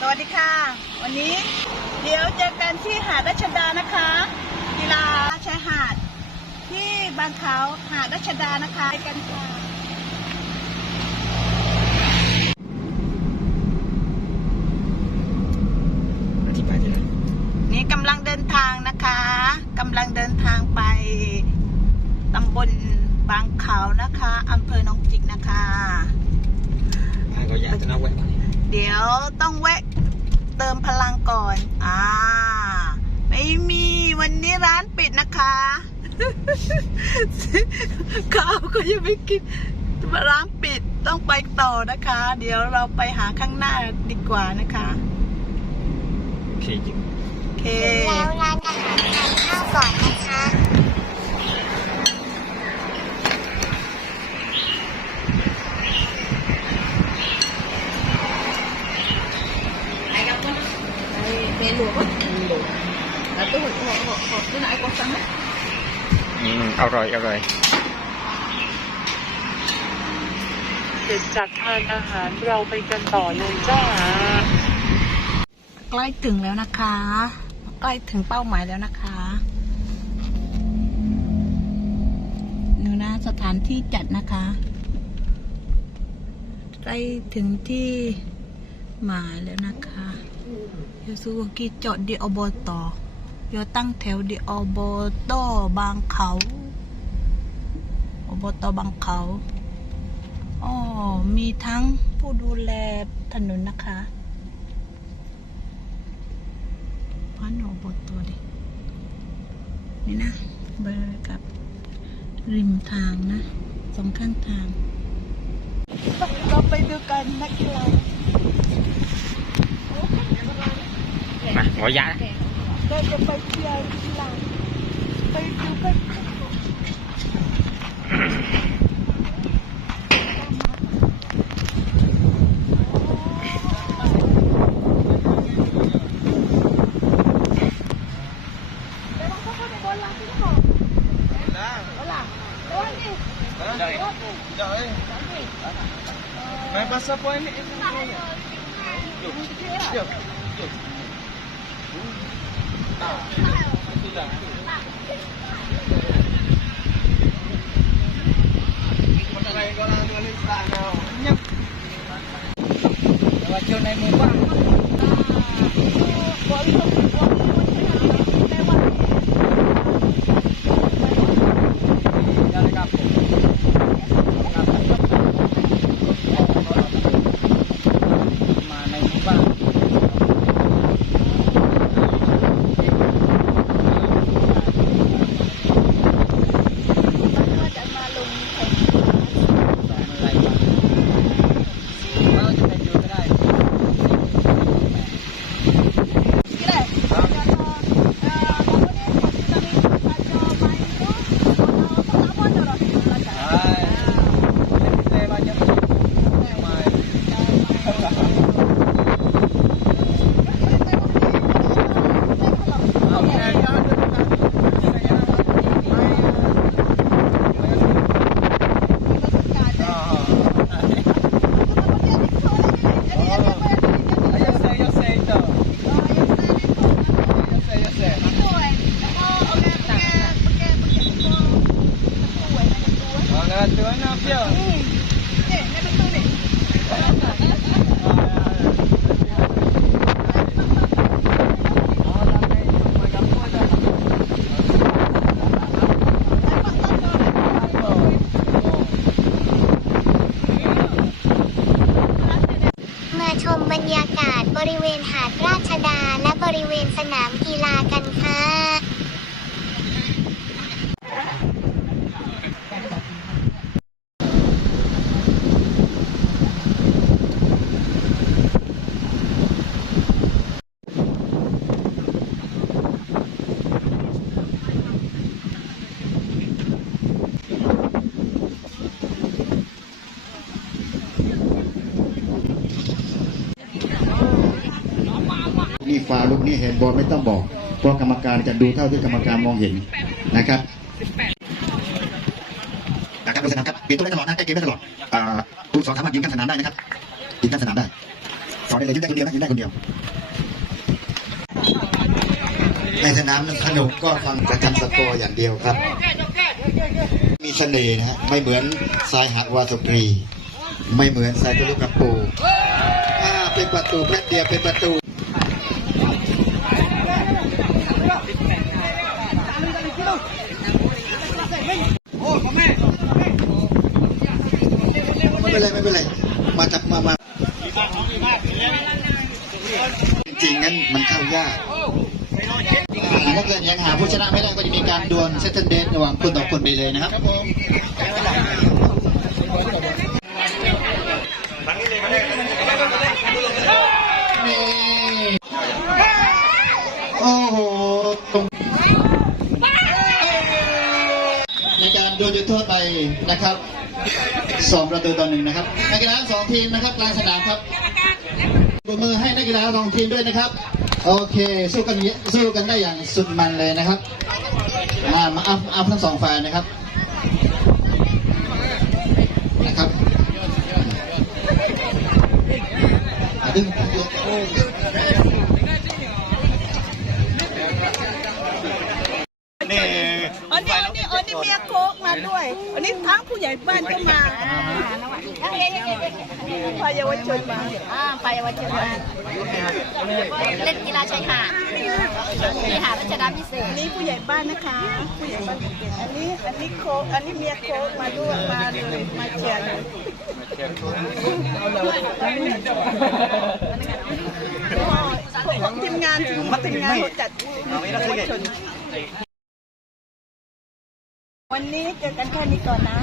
สวัสดีค่ะ วันนี้เดี๋ยวเจอกันที่หาดรัชดานะคะ กีฬาชายหาดที่บางเขาหาดรัชดานะคะไปกันค่ะอธิบายที่ไหนนี่กำลังเดินทางนะคะกำลังเดินทางไปตำบลบางเขานะคะอำเภอหนองจิกนะคะไปก็อยากจะนั่งแวะก่อน เดี๋ยวต้องแวะเติมพลังก่อน อ่า ไม่มีวันนี้ร้านปิดนะคะข้าวก็ยังไม่กินร้านปิดต้องไปต่อนะคะ เดี๋ยวเราไปหาข้างหน้าดีกว่านะคะโอเคจริงโอเคแล้วร้านอาหารทานข้าวก่อนนะคะ อืมอร่อยอร่อยเสร็จจากทานอาหารเราไปกันต่อเลยจ้า ใกล้ถึงแล้วนะคะ ใกล้ถึงเป้าหมายแล้วนะคะนูนะสถานที่จัดนะคะ ใกล้ถึงที่หมายแล้วนะคะยูซูกิจอดดีอบต่อ โยตั้งแถวดีอบตบางเขาอบตบางเขาอ๋อมีทั้งผู้ดูแลถนนนะคะพันโอบตดินี่นะเบอร์กับริมทางนะสองข้างทาง เราไปดูกันนักกีฬามาหมอยา เราจะไปเชียร์กี ฬาไปดูกัน May basa po ini. Wajo naik muka. Dari kampung. Mana ini bang? อะไรบ้างเราจะไปดูก็ได้ Hai. Kita banyak main. Ayo saya, ayo saya itu. Ayo saya, ayo saya. Oh, nggak tuh mana Pio? มา ชมบรรยากาศบริเวณหาดราชดาและบริเวณสนามกีฬากันค่ะ นี่ฟาลูกนี่เห็นบอลไม่ต้องบอก เพราะกรรมการจะดูเท่าที่กรรมการมองเห็นนะครับนะครับดูสนามครับเปลี่ยนตัวได้ตลอดนะใกล้เกมได้ตลอดอ่าผู้สอนสามารถยิงกันสนามได้นะครับยิงกันสนามได้สอนได้เลยยิ้มได้คนเดียวนะยิ้มได้คนเดียวในสนามสนุกก็ฟังประทำสกอร์อย่างเดียวครับ มีเสน่ห์นะฮะไม่เหมือนทรายหาดวาสุกรี ไม่เหมือนทรายทะลุกับปูอ่าเป็นประตูแป๊บเดียวเป็นประตู เป็นไรไม่เป็นไร มาจับมามาจริงๆงั้นมันเข้ายากอ่าถ้าเกิดยังหาผู้ชนะไม่ได้ก็จะมีการดวลเซตเทนเดนระหว่างคนต่อคนไปเลยนะครับนี่โอ้โหตรงในการดวลจุดโทษไปนะครับ สองประตูต่อหนึ่งนะครับนักกีฬาสองทีมนะครับกลางสนามครับปรบมือให้นักกีฬาสองทีมด้วยนะครับ โอเคสู้กันสู้กันได้อย่างสุดมันเลยนะครับอ่ามาอัพอัพทั้งสองฝ่ายนะครับนะครับดึง เมียโค้กมาด้วย อันนี้ทั้งผู้ใหญ่บ้านก็มาพาเยาวชนมาอ่าไปวันเจริญเล่นกีฬาชายหาดมีหาดรัชดาพิเศษอันนี้ผู้ใหญ่บ้านนะคะ ผู้ใหญ่บ้านอันนี้อันนี้โค้กอันนี้เมียโค้กมาด้วยมาเลยมาเชียร์เลยของทีมงานทีมงานเขาจัดเยาวชน วันนี้เจอกันแค่นี้ก่อนนะ